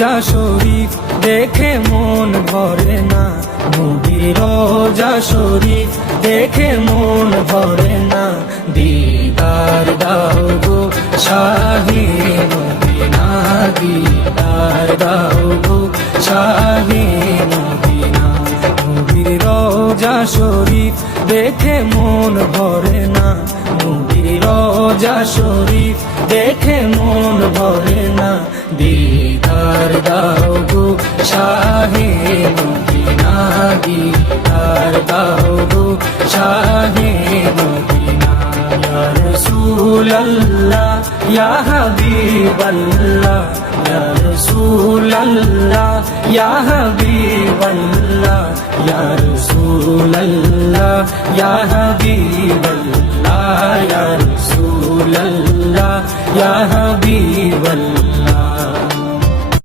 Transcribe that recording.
রোজা শরীফ দেখে মন ভরে না, নবীর রোজা শরীফ দেখে মন ভরে না। দিদার দাও গো শাহে মদিনা, দিদার দাও গো শাহে মদিনা। নবীর রোজা শরীফ দেখে মন ভরে না, নবীর রোজা শরীফ দেখে মন ভরে না। দিদার দাও গো শাহে মদিনা, দিদার দাও গো শাহে মদিনা। ইয়া রাসূলুল্লাহ ইয়া হাবিবাল্লাহ, ইয়া রাসূলুল্লাহ ইয়া হাবিবাল্লাহ, ইয়া রাসূলুল্লাহ ইয়া হাবিবাল্লাহ, ইয়া রাসূলুল্লাহ ইয়া হাবিবাল্লাহ।